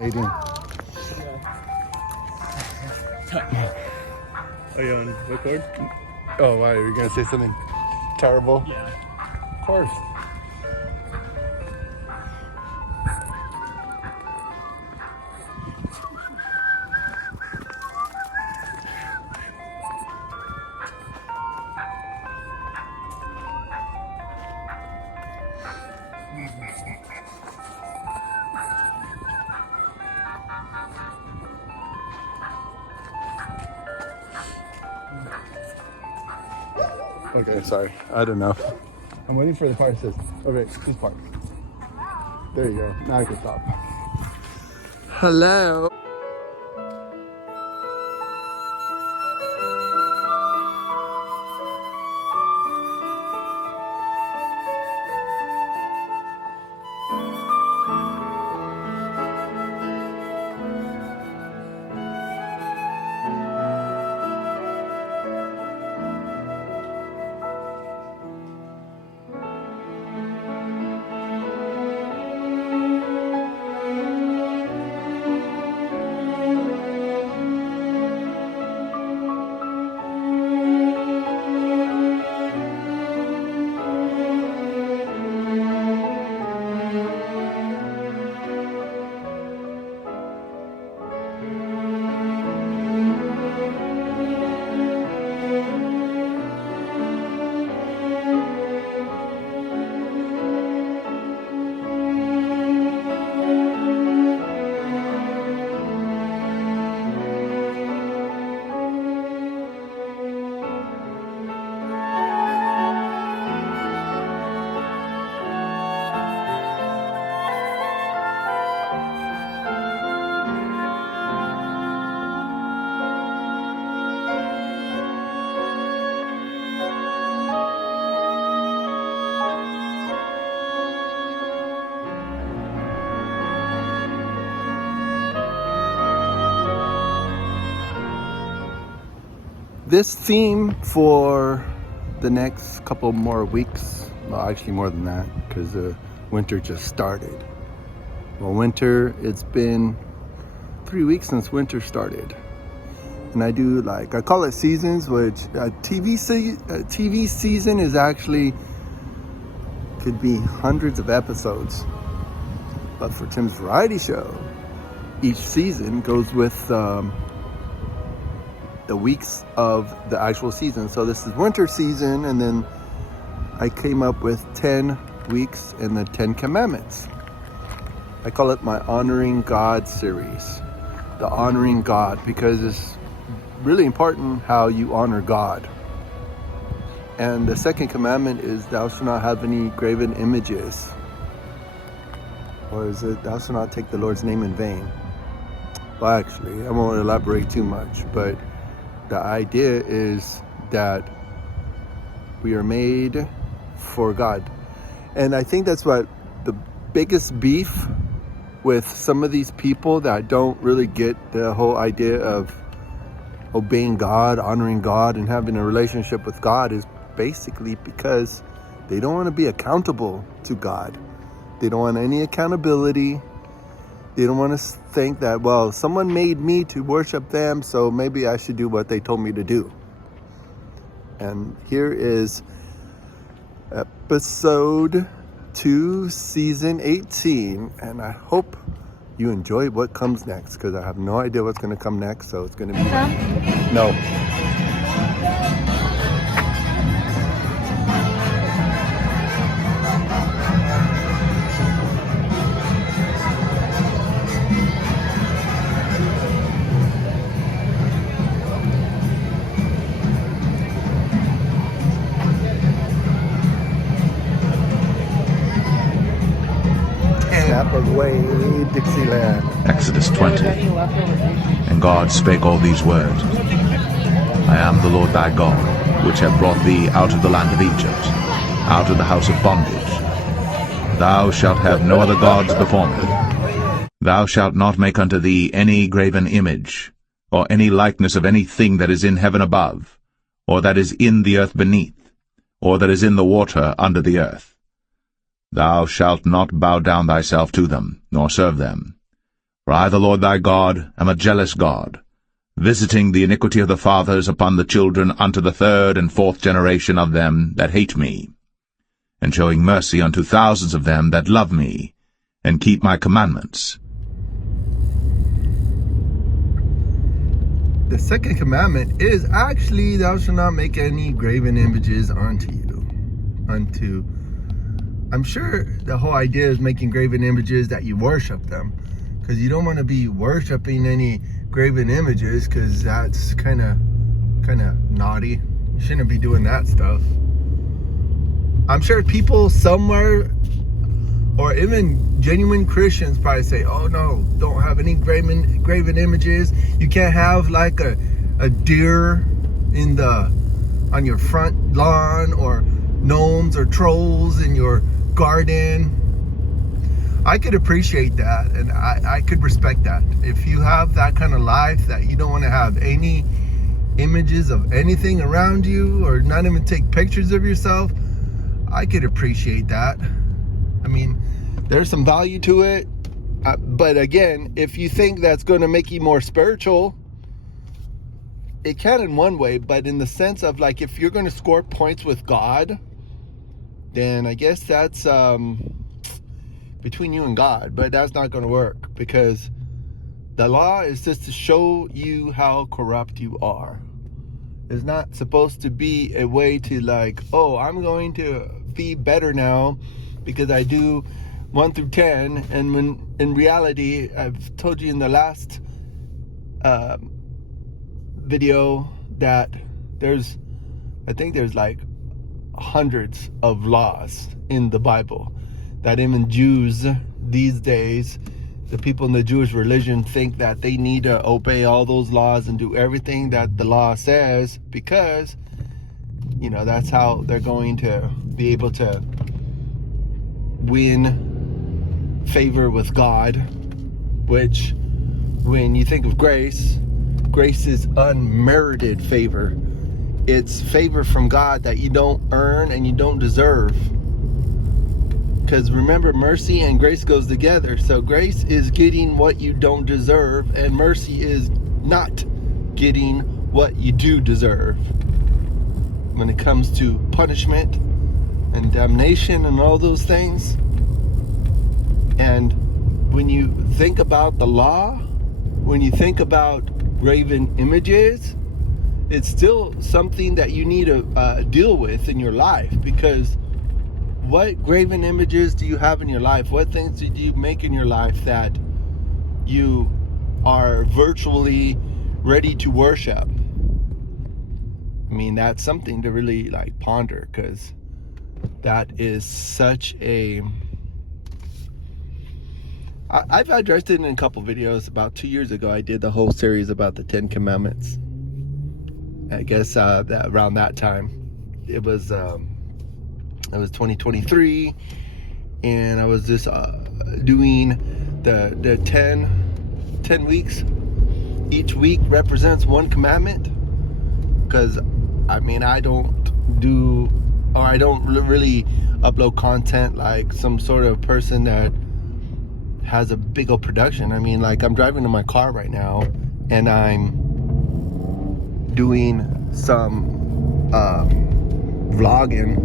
18. Are you on record? Oh, why? Are you going to say something terrible? Yeah. Of course. Okay, sorry. I don't know. I'm waiting for the car to say, okay, please park. There you go. Now I can stop. Hello. This theme for the next couple more weeks, well, actually more than that, because winter just started. Well, winter, it's been 3 weeks since winter started. And I do I call it seasons, which a TV season is actually, could be hundreds of episodes. But for Tim's variety show, each season goes with the weeks of the actual season. So this is winter season, and then I came up with 10 weeks in the 10 commandments. I call it my Honoring God series. The Honoring God, because it's really important how you honor God. And the second commandment is thou shalt not have any graven images. Or is it thou shalt not take the Lord's name in vain? Well, actually, I won't elaborate too much, but the idea is that we are made for God. And I think that's what the biggest beef with some of these people that don't really get the whole idea of obeying God, honoring God, and having a relationship with God is basically because they don't want to be accountable to God. They don't want any accountability. They don't want to think that, well, someone made me to worship them, so maybe I should do what they told me to do. And here is episode 2, season 18. And I hope you enjoy what comes next, because I have no idea what's going to come next. So it's going to be... No. Away, Dixieland. Exodus 20. And God spake all these words. I am the Lord thy God, which have brought thee out of the land of Egypt, out of the house of bondage. Thou shalt have no other gods before me. Thou shalt not make unto thee any graven image, or any likeness of anything that is in heaven above, or that is in the earth beneath, or that is in the water under the earth. Thou shalt not bow down thyself to them, nor serve them. For I, the Lord thy God, am a jealous God, visiting the iniquity of the fathers upon the children unto the third and fourth generation of them that hate me, and showing mercy unto thousands of them that love me, and keep my commandments. The second commandment is actually, thou shalt not make any graven images unto you. I'm sure the whole idea is making graven images that you worship them, because you don't want to be worshiping any graven images, because that's kind of naughty. You shouldn't be doing that stuff. I'm sure people somewhere, or even genuine Christians, probably say, oh no, don't have any graven images. You can't have like a deer on your front lawn, or gnomes or trolls in your garden. I could appreciate that, and I could respect that. If you have that kind of life that you don't want to have any images of anything around you, or not even take pictures of yourself, I could appreciate that. I mean, there's some value to it, but again, if you think that's going to make you more spiritual, it can in one way, but in the sense of like, if you're going to score points with God, then I guess that's between you and God, but that's not going to work, because the law is just to show you how corrupt you are. It's not supposed to be a way to like, oh, I'm going to be better now because I do 1 through 10, and when in reality, I've told you in the last video that I think there's like hundreds of laws in the Bible that even Jews these days, the people in the Jewish religion, think that they need to obey all those laws and do everything that the law says, because that's how they're going to be able to win favor with God. Which, when you think of grace is unmerited favor. It's favor from God that you don't earn and you don't deserve. Because remember, mercy and grace goes together. So grace is getting what you don't deserve, and mercy is not getting what you do deserve. When it comes to punishment and damnation and all those things. And when you think about the law, when you think about graven images, it's still something that you need to deal with in your life, because what graven images do you have in your life? What things did you make in your life that you are virtually ready to worship? I mean, that's something to really like ponder, because that is such a... I've addressed it in a couple videos. About 2 years ago, I did the whole series about the 10 Commandments. I guess around that time, it was 2023, and I was just doing the 10 weeks. Each week represents one commandment, because I don't really upload content like some sort of person that has a big old production. I'm driving in my car right now, and I'm doing some vlogging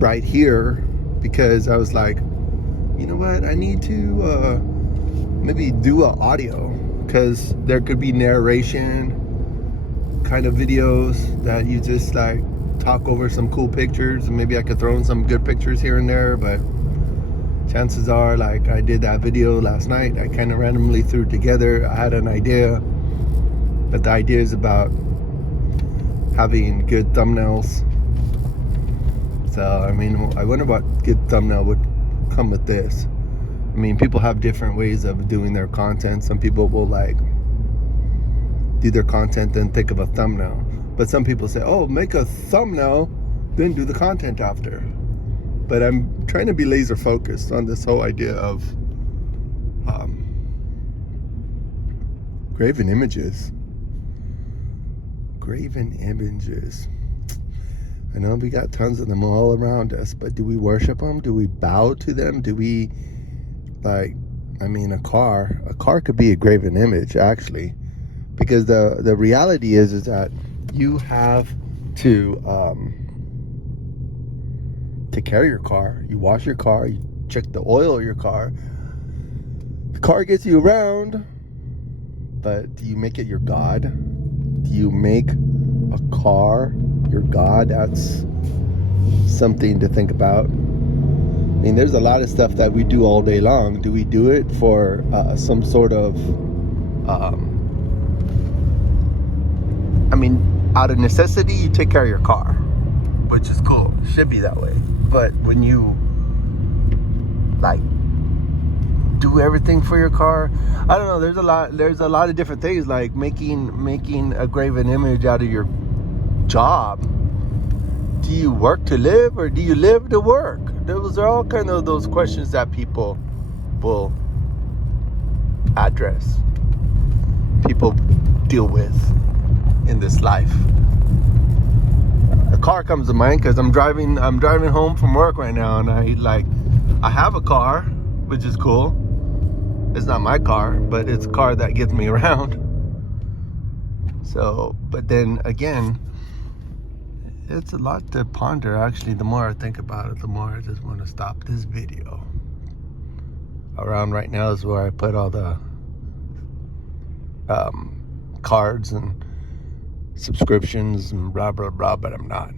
right here, because I was like, you know what, I need to maybe do an audio, because there could be narration kind of videos that you just like talk over some cool pictures, and maybe I could throw in some good pictures here and there. But chances are, like I did that video last night, I kind of randomly threw it together. I had an idea, but the idea is about having good thumbnails. So I wonder what good thumbnail would come with this. People have different ways of doing their content. Some people will like do their content, then think of a thumbnail. But some people say, oh, make a thumbnail, then do the content after. But I'm trying to be laser focused on this whole idea of graven images. Graven images. I know we got tons of them all around us, but do we worship them? Do we bow to them? Do we I mean, a car could be a graven image, actually, because the reality is that you have to take care of your car. You wash your car, you check the oil of your car. The car gets you around, but do you make it your God? Do you make a car your God? That's something to think about. I mean, there's a lot of stuff that we do all day long. Do we do it for some sort of, out of necessity, you take care of your car, which is cool. Should be that way. But when you, do everything for your car, I don't know, there's a lot of different things, like making a graven image out of your job. Do you work to live, or do you live to work? Those are all kind of those questions that people will address, people deal with in this life. A car comes to mind because I'm driving home from work right now, and I have a car, which is cool. It's not my car, but it's a car that gets me around. So, but then again, it's a lot to ponder. Actually, the more I think about it, the more I just want to stop this video. Around right now is where I put all the cards and subscriptions and blah blah blah, but I'm not.